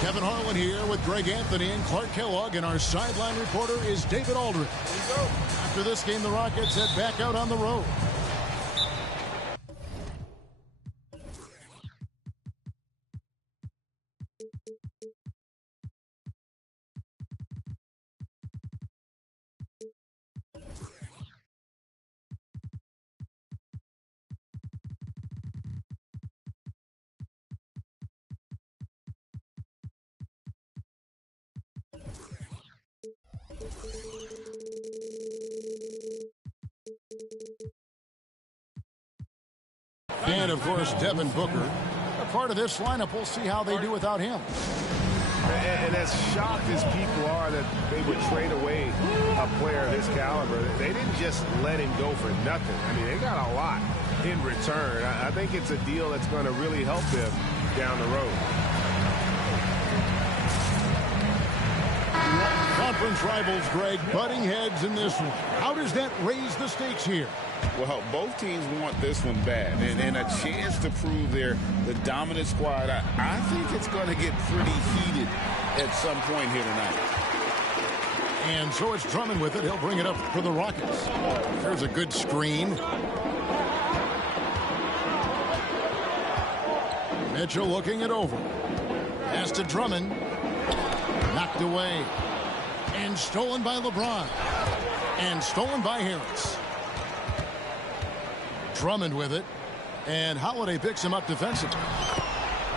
Kevin Harlan here with Greg Anthony and Clark Kellogg, and our sideline reporter is David Aldridge. After this game, the Rockets head back out on the road. And, of course, Devin Booker. A part of this lineup, we'll see how they do without him. And as shocked as people are that they would trade away a player of his caliber, they didn't just let him go for nothing. I mean, they got a lot in return. I think it's a deal that's going to really help them down the road. Conference rivals, Greg, butting heads in this one. How does that raise the stakes here? Well, both teams want this one bad, and a chance to prove they're the dominant squad. I think it's going to get pretty heated at some point here tonight. And so it's Drummond with it. He'll bring it up for the Rockets. There's a good screen. Mitchell looking it over. Pass to Drummond. Knocked away. And stolen by LeBron. And stolen by Harris. Drummond with it, and Holiday picks him up defensively.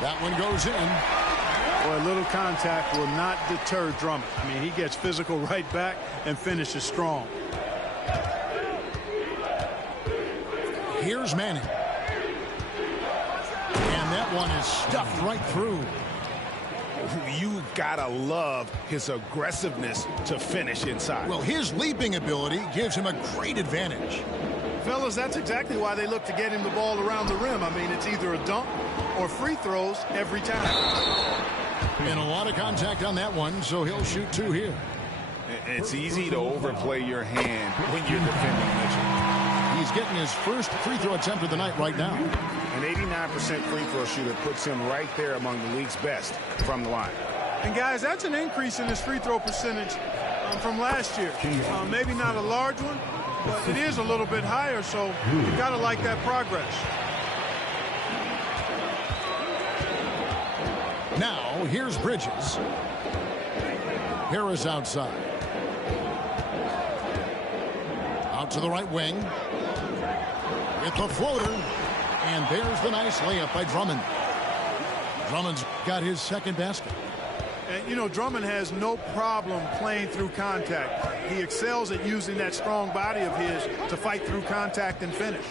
That one goes in. Well, a little contact will not deter Drummond. I mean, he gets physical right back and finishes strong. Here's Manning. And that one is stuffed right through. You gotta love his aggressiveness to finish inside. Well, his leaping ability gives him a great advantage. Fellas, that's exactly why they look to get him the ball around the rim. I mean, it's either a dunk or free throws every time. And a lot of contact on that one, so he'll shoot two here. It's easy to overplay your hand when you're defending Mitchell. He's getting his first free throw attempt of the night right now. An 89% free throw shooter puts him right there among the league's best from the line. And, guys, that's an increase in his free throw percentage from last year. Maybe not a large one, but it is a little bit higher, so you've got to like that progress. Now, here's Bridges. Harris outside. Out to the right wing. With the floater. And there's the nice layup by Drummond. Drummond's got his second basket. And, you know, Drummond has no problem playing through contact. He excels at using that strong body of his to fight through contact and finish.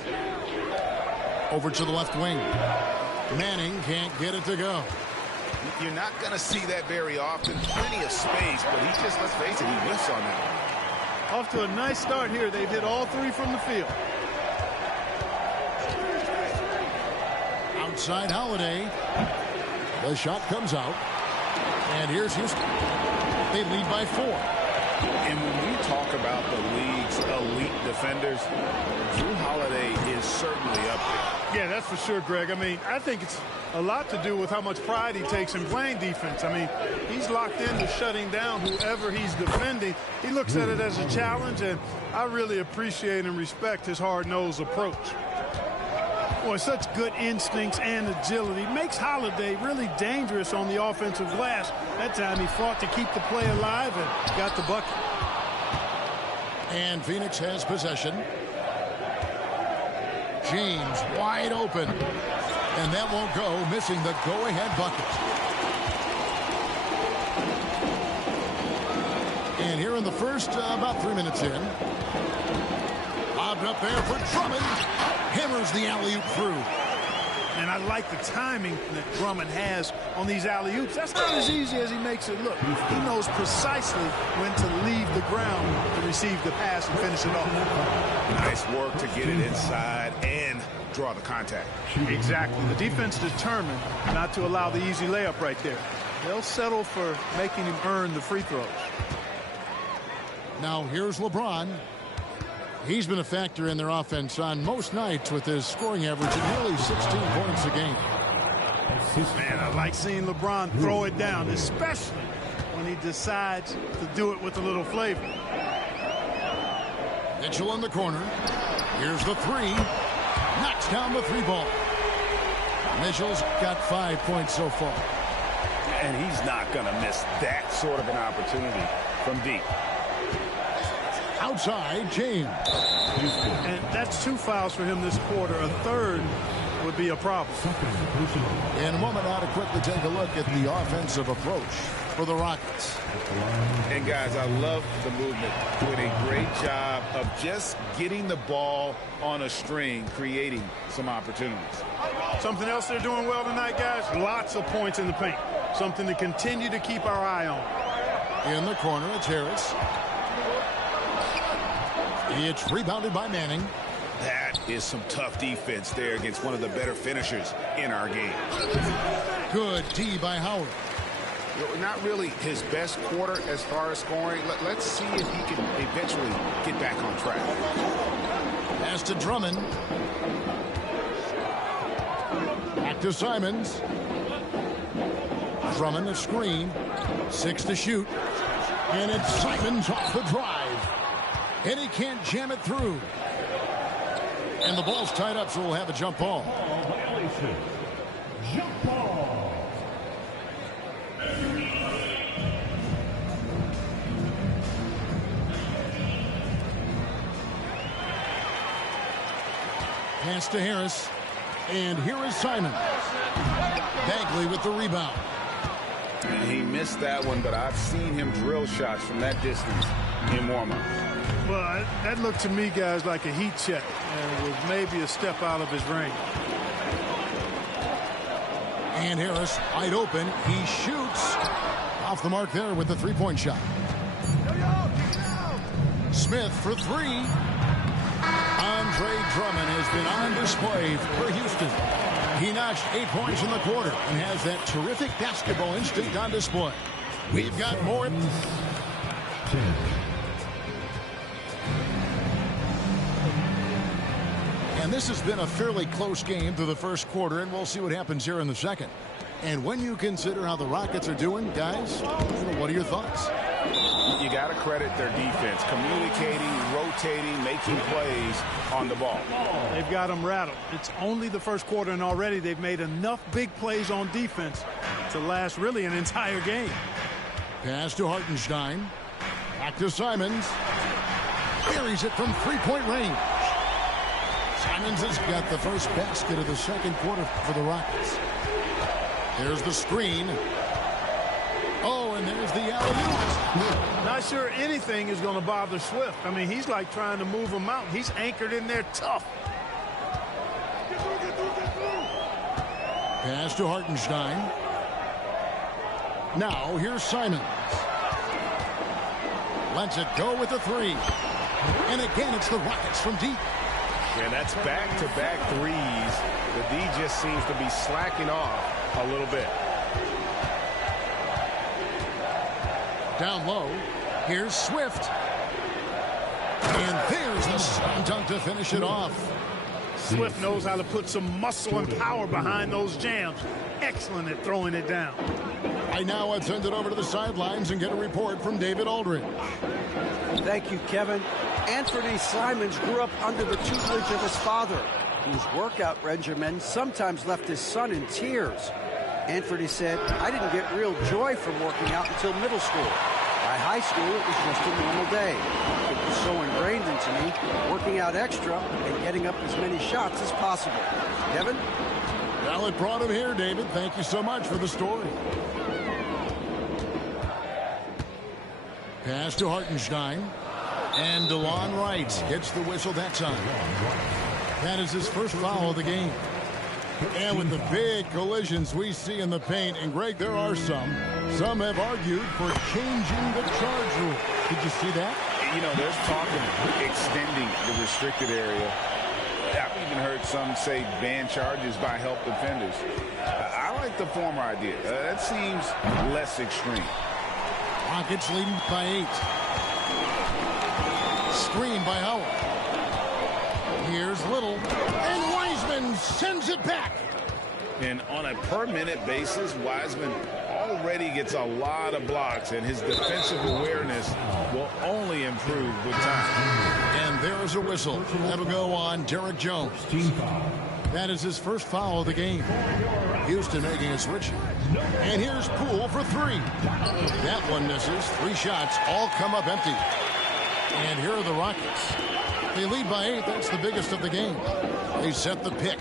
Over to the left wing. Manning can't get it to go. You're not going to see that very often. Plenty of space, but he just, let's face it, he whiffs on that. Off to a nice start here. They've hit all three from the field. Outside Holiday. The shot comes out. And here's Houston. They lead by 4. And when we talk about the league's elite defenders, Drew Holiday is certainly up there. Yeah, that's for sure, Greg. I mean, I think it's a lot to do with how much pride he takes in playing defense. I mean, he's locked into shutting down whoever he's defending. He looks at it as a challenge, and I really appreciate and respect his hard-nosed approach. Boy, such good instincts and agility. Makes Holiday really dangerous on the offensive glass. That time he fought to keep the play alive and got the bucket. And Phoenix has possession. James wide open. And that won't go, missing the go-ahead bucket. And here in the first, about 3 minutes in. Lobbed up there for Drummond. Hammers the alley-oop through. And I like the timing that Drummond has on these alley-oops. That's not as easy as he makes it look. He knows precisely when to leave the ground to receive the pass and finish it off. Nice work to get it inside and draw the contact. Exactly. The defense determined not to allow the easy layup right there. They'll settle for making him earn the free throws. Now here's LeBron. He's been a factor in their offense on most nights with his scoring average of nearly 16 points a game. Man, I like seeing LeBron throw it down, especially when he decides to do it with a little flavor. Mitchell in the corner. Here's the three. Knocks down the three ball. Mitchell's got 5 points so far. And he's not going to miss that sort of an opportunity from deep. Outside, James. And that's 2 fouls for him this quarter. A third would be a problem. In a moment now to quickly take a look at the offensive approach for the Rockets. And guys, I love the movement. Doing a great job of just getting the ball on a string, creating some opportunities. Something else they're doing well tonight, guys. Lots of points in the paint. Something to continue to keep our eye on. In the corner, it's Harris. It's rebounded by Manning. That is some tough defense there against one of the better finishers in our game. Good D by Howard. Not really his best quarter as far as scoring. Let's see if he can eventually get back on track. Pass to Drummond. Back to Simons. Drummond a screen. 6 to shoot. And it's Simons off the drive. And he can't jam it through. And the ball's tied up, so we'll have a jump ball. Jump ball. Pass to Harris. And here is Simons. Bagley with the rebound. And he missed that one, but I've seen him drill shots from that distance in warm-up. Well, that looked to me, guys, like a heat check. And it was maybe a step out of his range. And Harris wide open. He shoots off the mark there with the three-point shot. Smith for three. Andre Drummond has been on display for Houston. He notched 8 points in the quarter and has that terrific basketball instinct on display. We've got more. And this has been a fairly close game through the first quarter, and we'll see what happens here in the second. And when you consider how the Rockets are doing, guys, what are your thoughts? You got to credit their defense, communicating, rotating, making plays on the ball. They've got them rattled. It's only the first quarter, and already they've made enough big plays on defense to last really an entire game. Pass to Hartenstein. Back to Simons. Buries it from three-point range. Simons has got the first basket of the second quarter for the Rockets. There's the screen. Oh, and there's the alley-oop. Not sure anything is going to bother Swift. I mean, he's like trying to move him out. He's anchored in there tough. Pass to Hartenstein. Now, here's Simons. Lets it go with the three. And again, it's the Rockets from deep. Yeah, that's back-to-back threes. The D just seems to be slacking off a little bit. Down low. Here's Swift. And there's the slam dunk to finish it off. Swift knows how to put some muscle and power behind those jams. Excellent at throwing it down. Right now, let's send it over to the sidelines and get a report from David Aldridge. Thank you, Kevin. Anthony Simons grew up under the tutelage of his father, whose workout regimen sometimes left his son in tears. Anthony said, "I didn't get real joy from working out until middle school. By high school, it was just a normal day. It was so ingrained into me, working out extra and getting up as many shots as possible." Kevin? Well, it brought him here, David. Thank you so much for the story. Pass to Hartenstein. And DeLon Wright gets the whistle that time. That is his first foul of the game. And with the big collisions we see in the paint, and Greg, there are some have argued for changing the charge rule. Did you see that? You know, there's talk of extending the restricted area. I've even heard some say ban charges by help defenders. I like the former idea. That seems less extreme. Rockets leading by 8. Screen by Howard. Here's Little. And Wiseman sends it back. And on a per-minute basis, Wiseman already gets a lot of blocks, and his defensive awareness will only improve with time. And there's a whistle. That'll go on Derek Jones. That is his first foul of the game. Houston making a switch. And here's Poole for 3. That one misses. 3 shots all come up empty. And here are the Rockets. They lead by 8. That's the biggest of the game. They set the pick.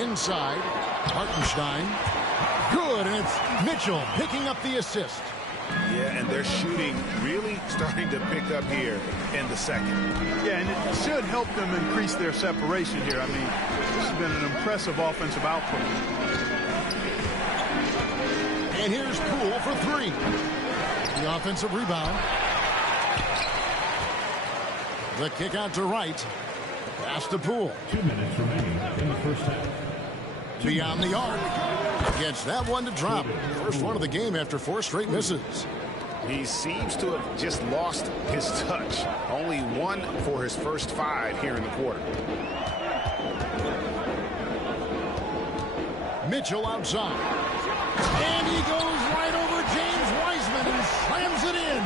Inside, Hartenstein. Good, and it's Mitchell picking up the assist. Yeah, and they're shooting really starting to pick up here in the second. Yeah, and it should help them increase their separation here. I mean, this has been an impressive offensive output. And here's Poole for 3. The offensive rebound. The kick out to Wright. Pass to Poole. 2 minutes remaining in the first half. Beyond the arc. Gets that one to drop. First one of the game after 4 straight misses. He seems to have just lost his touch. Only 1 for his first 5 here in the quarter. Mitchell outside. And he goes right over James Wiseman and slams it in.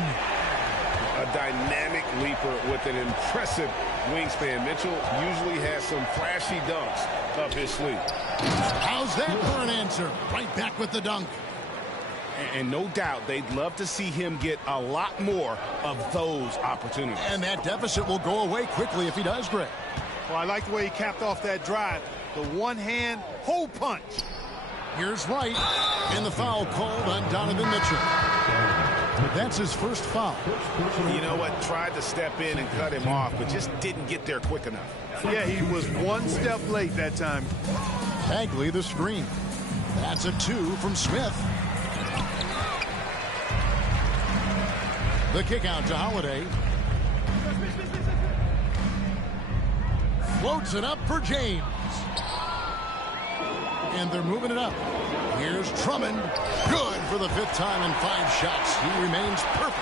A dynamic leaper with an impressive wingspan. Mitchell usually has some flashy dunks up his sleeve. How's that for an answer? Right back with the dunk. And no doubt they'd love to see him get a lot more of those opportunities. And that deficit will go away quickly if he does, Greg. Well, I like the way he capped off that drive. The one-hand hole punch. Here's Wright. And the foul called on Donovan Mitchell. That's his first foul. You know what? Tried to step in and cut him off, but just didn't get there quick enough. Yeah, he was 1 step late that time. Bagley the screen. That's a 2 from Smith. The kick out to Holiday. Floats it up for James. And they're moving it up. Here's Drummond. Good for the 5th time in 5 shots. He remains perfect.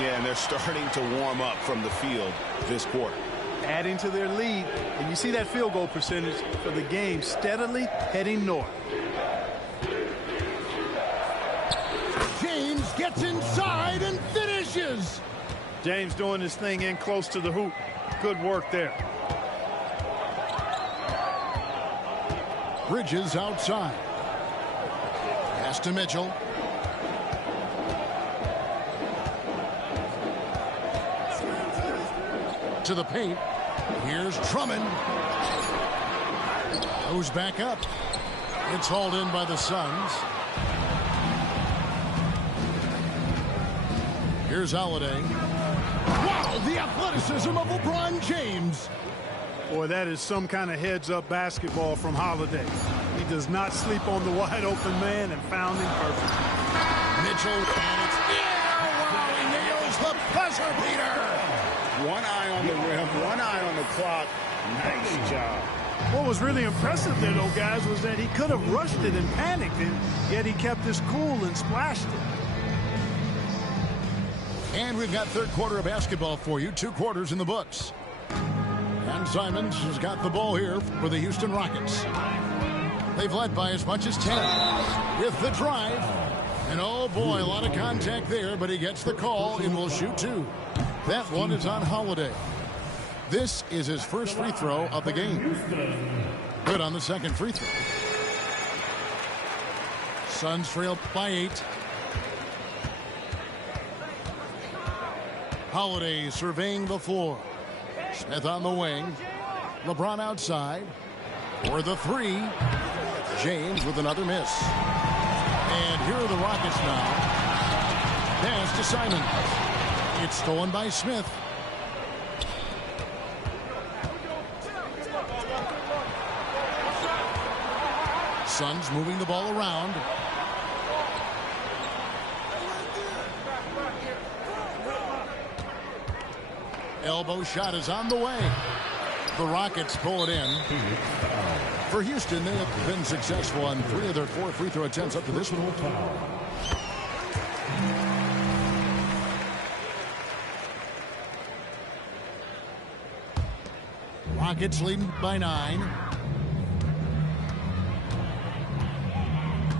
Yeah, and they're starting to warm up from the field this quarter. Adding to their lead. And you see that field goal percentage for the game steadily heading north. James gets inside and finishes. James doing his thing in close to the hoop. Good work there. Bridges outside. Pass to Mitchell. To the paint. Here's Drummond. Goes back up. It's hauled in by the Suns. Here's Holiday. Wow, the athleticism of LeBron James. Boy, that is some kind of heads-up basketball from Holiday. He does not sleep on the wide-open man and found him perfect. Mitchell, and it's wow, he nails the buzzer beater. 1 eye on the rim, 1 eye on the clock. Nice job. What was really impressive there, though, guys, was that he could have rushed it and panicked, and yet he kept his cool and splashed it. And we've got third quarter of basketball for you. 2 quarters in the books. And Simons has got the ball here for the Houston Rockets. They've led by as much as 10 with the drive. And oh boy, a lot of contact there, but he gets the call and will shoot 2. That one is on Holiday. This is his first free throw of the game. Good on the second free throw. Suns trail by 8. Holiday surveying the floor. Smith on the wing. LeBron outside. For the 3. James with another miss. And here are the Rockets now. Pass to Simons. It's stolen by Smith. Suns moving the ball around. Elbow shot is on the way. The Rockets pull it in. For Houston, they have been successful on 3 of their 4 free throw attempts up to this one. Rockets leading by 9.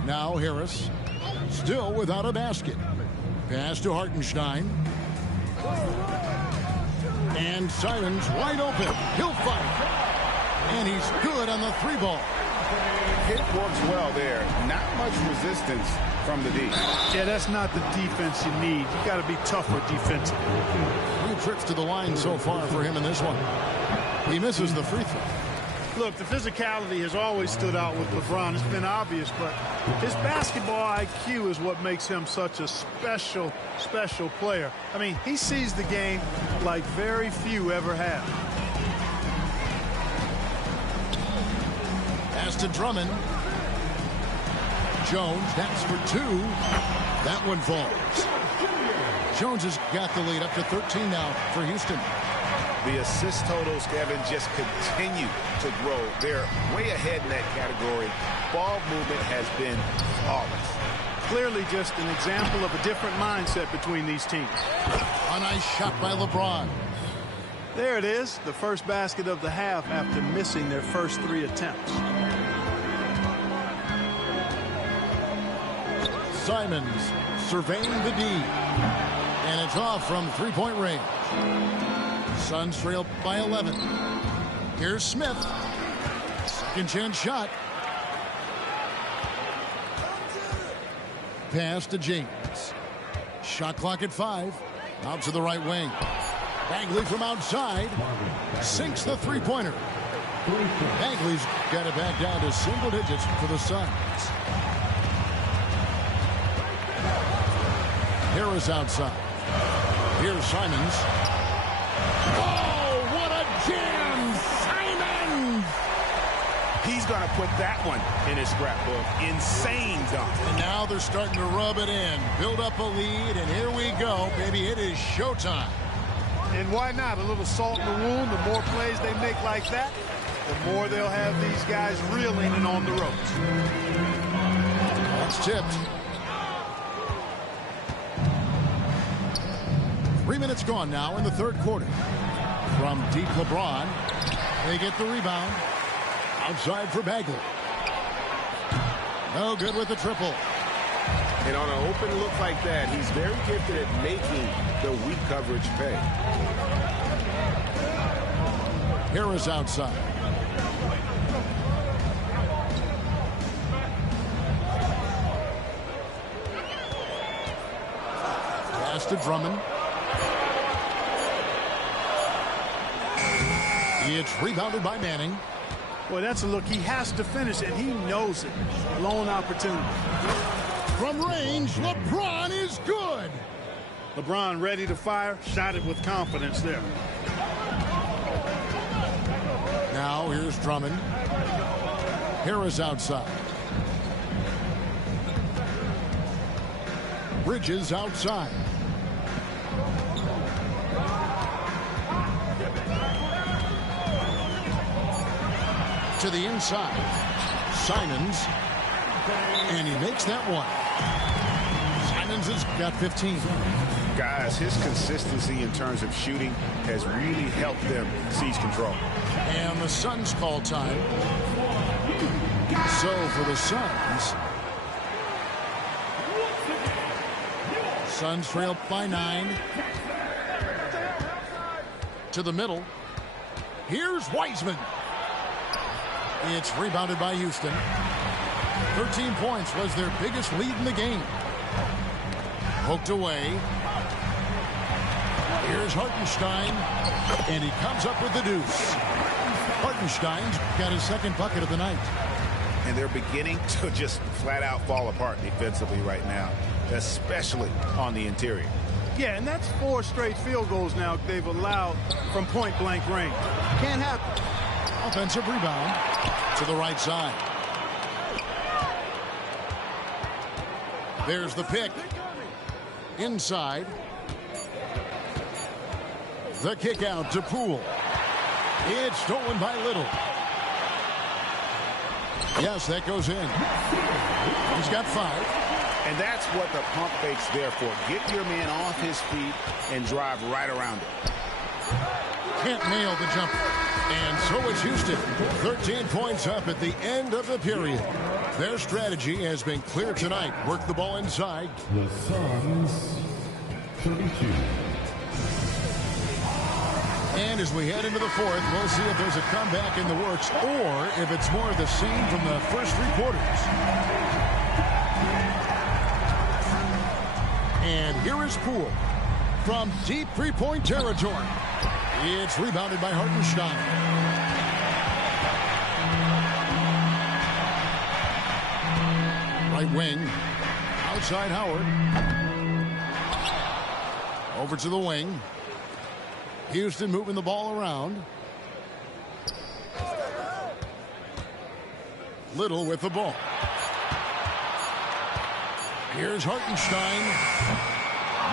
Now Harris, still without a basket. Pass to Hartenstein. And Simons wide open. He'll fight. And he's good on the 3 ball. Hit works well there. Not much resistance from the D. Yeah, that's not the defense you need. You got to be tougher defensively. 3 trips to the line so far for him in this one. He misses the free throw. Look, the physicality has always stood out with LeBron. It's been obvious, but his basketball IQ is what makes him such a special player. I mean, he sees the game like very few ever have. Pass to Drummond. Jones, that's for 2. That one falls. Jones has got the lead up to 13 now for Houston. The assist totals, Kevin, just continue to grow. They're way ahead in that category. Ball movement has been flawless. Clearly just an example of a different mindset between these teams. A nice shot by LeBron. There it is, the first basket of the half after missing their first 3 attempts. Simons surveying the D. And it's off from 3-point range. Suns trail by 11. Here's Smith. Second chance shot. Pass to James. Shot clock at 5. Out to the right wing. Bagley from outside. Sinks the 3-pointer. Bagley's got it back down to single digits for the Suns. Harris outside. Here's Simons. Oh, what a jam! Simons! He's going to put that one in his scrapbook. Insane dunk. And now they're starting to rub it in. Build up a lead, and here we go, baby. It is showtime. And why not? A little salt in the wound. The more plays they make like that, the more they'll have these guys reeling and on the ropes. That's tipped. 3 minutes gone now in the third quarter. From deep LeBron. They get the rebound. Outside for Bagley. No good with the triple. And on an open look like that, he's very gifted at making the weak coverage pay. Harris outside. Pass to Drummond. It's rebounded by Manning. Boy, that's a look. He has to finish, and he knows it. Lone opportunity. From range, LeBron is good. LeBron ready to fire. Shot it with confidence there. Now here's Drummond. Harris outside. Bridges outside. To the inside. Simons. And he makes that one. Simons has got 15. Guys, his consistency in terms of shooting has really helped them seize control. And the Suns call time. So for the Suns trail by 9. To the middle. Here's Wiseman. It's rebounded by Houston. 13 points was their biggest lead in the game. Poked away. Here's Hartenstein. And he comes up with the deuce. Hartenstein's got his second bucket of the night. And they're beginning to just flat out fall apart defensively right now, especially on the interior. Yeah, and that's 4 straight field goals now they've allowed from point-blank range. Can't happen. Offensive rebound to the right side. There's the pick. Inside. The kick out to Poole. It's stolen by Little. Yes, that goes in. He's got 5. And that's what the pump fake's there for. Get your man off his feet and drive right around it. Can't nail the jumper. And so is Houston. 13 points up at the end of the period. Their strategy has been clear tonight. Work the ball inside. The Suns, 32. And as we head into the fourth, we'll see if there's a comeback in the works or if it's more of the same from the first 3 quarters. And here is Poole from deep three-point territory. It's rebounded by Hartenstein. Right wing. Outside Howard. Over to the wing. Houston moving the ball around. Little with the ball. Here's Hartenstein.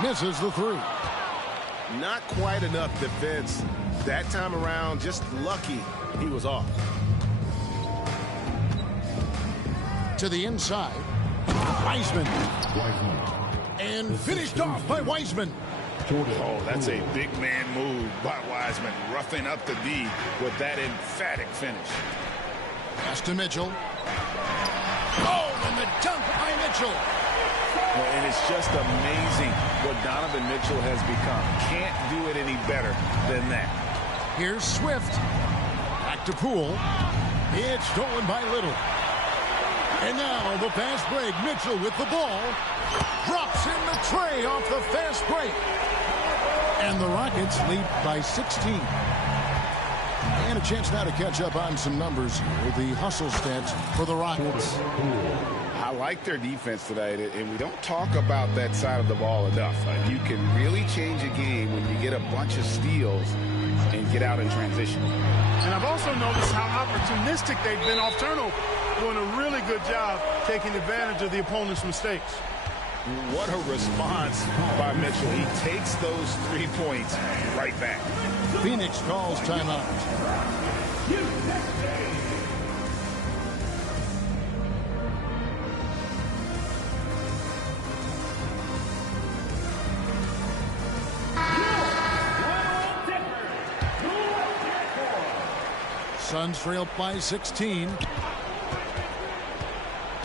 Misses the 3. Not quite enough defense. That time around, just lucky he was off. To the inside. Wiseman. And finished off by Wiseman. Oh, that's a big man move by Wiseman, roughing up the D with that emphatic finish. Pass to Mitchell. Oh, and the dunk by Mitchell. Well, and it's just amazing what Donovan Mitchell has become. Can't do it any better than that. Here's Swift. Back to Poole. It's stolen by Little. And now the fast break. Mitchell with the ball. Drops in the tray off the fast break. And the Rockets lead by 16. And a chance now to catch up on some numbers with the hustle stats for the Rockets. I like their defense tonight, and we don't talk about that side of the ball enough. You can really change a game when you get a bunch of steals and get out in transition. And I've also noticed how opportunistic they've been off turnover. Doing a really good job taking advantage of the opponent's mistakes. What a response by Mitchell. He takes those 3 points right back. Phoenix calls timeout. Suns trail by 16.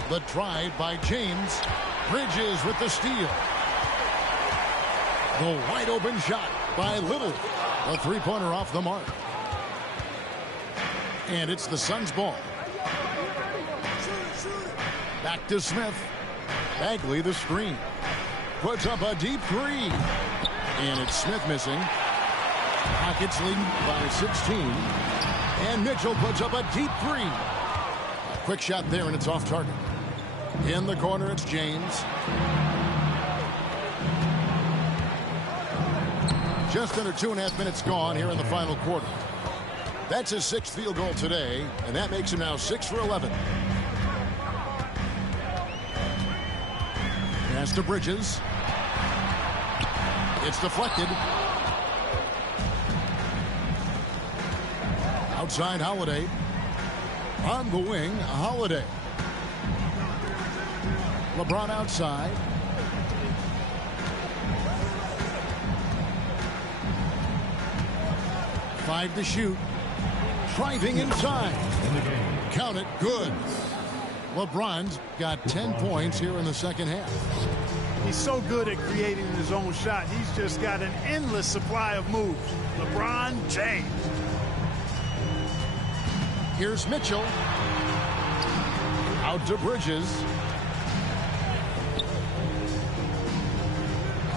The drive by James. Bridges with the steal. The wide open shot by Little. A 3-pointer off the mark. And it's the Suns' ball. Back to Smith. Bagley the screen. Puts up a deep 3. And it's Smith missing. Rockets leading by 16. And Mitchell puts up a deep 3. A quick shot there, and it's off target. In the corner, it's James. Just under 2.5 minutes gone here in the final quarter. That's his 6th field goal today, and that makes him now 6 for 11. Pass to Bridges. It's deflected. Outside Holiday. On the wing, Holiday. LeBron outside. 5 to shoot. Driving inside. Count it. Good. LeBron's got 10 points here in the second half. He's so good at creating his own shot. He's just got an endless supply of moves. LeBron James. Here's Mitchell. Out to Bridges.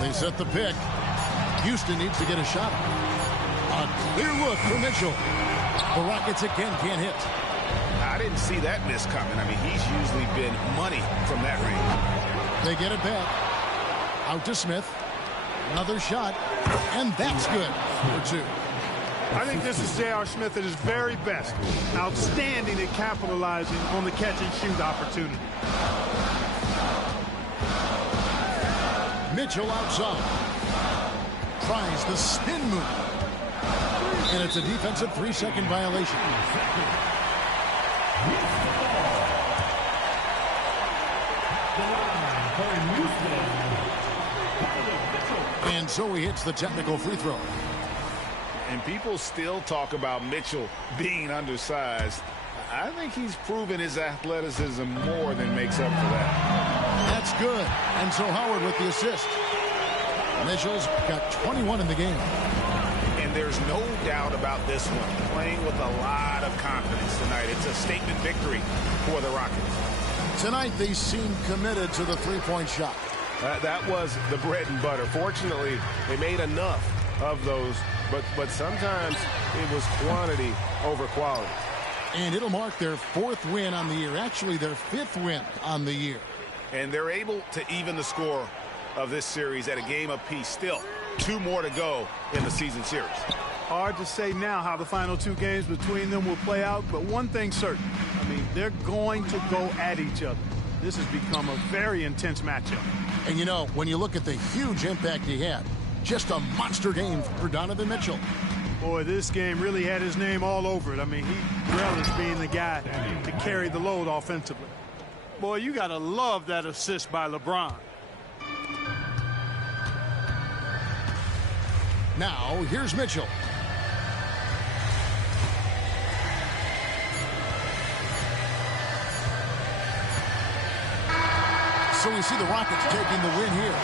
They set the pick. Houston needs to get a shot. A clear look for Mitchell. The Rockets again can't hit. I didn't see that miss coming. I mean, he's usually been money from that range. They get it back. Out to Smith. Another shot. And that's good for 2. I think this is J.R. Smith at his very best. Outstanding at capitalizing on the catch-and-shoot opportunity. Mitchell outside. Tries the spin move. And it's a defensive 3-second violation. And so he hits the technical free throw. And people still talk about Mitchell being undersized. I think he's proven his athleticism more than makes up for that. That's good. And so Howard with the assist. Mitchell's got 21 in the game. And there's no doubt about this one. Playing with a lot of confidence tonight. It's a statement victory for the Rockets. Tonight they seem committed to the three-point shot. That was the bread and butter. Fortunately, they made enough of those, but sometimes it was quantity over quality. And it'll mark their 4th win on the year. Actually, their 5th win on the year. And they're able to even the score of this series at a game apiece. Still, 2 more to go in the season series. Hard to say now how the final 2 games between them will play out, but one thing's certain. I mean, they're going to go at each other. This has become a very intense matchup. And you know, when you look at the huge impact he had, just a monster game for Donovan Mitchell. Boy, this game really had his name all over it. I mean, he relished being the guy to carry the load offensively. Boy, you got to love that assist by LeBron. Now, here's Mitchell. So we see the Rockets taking the win here.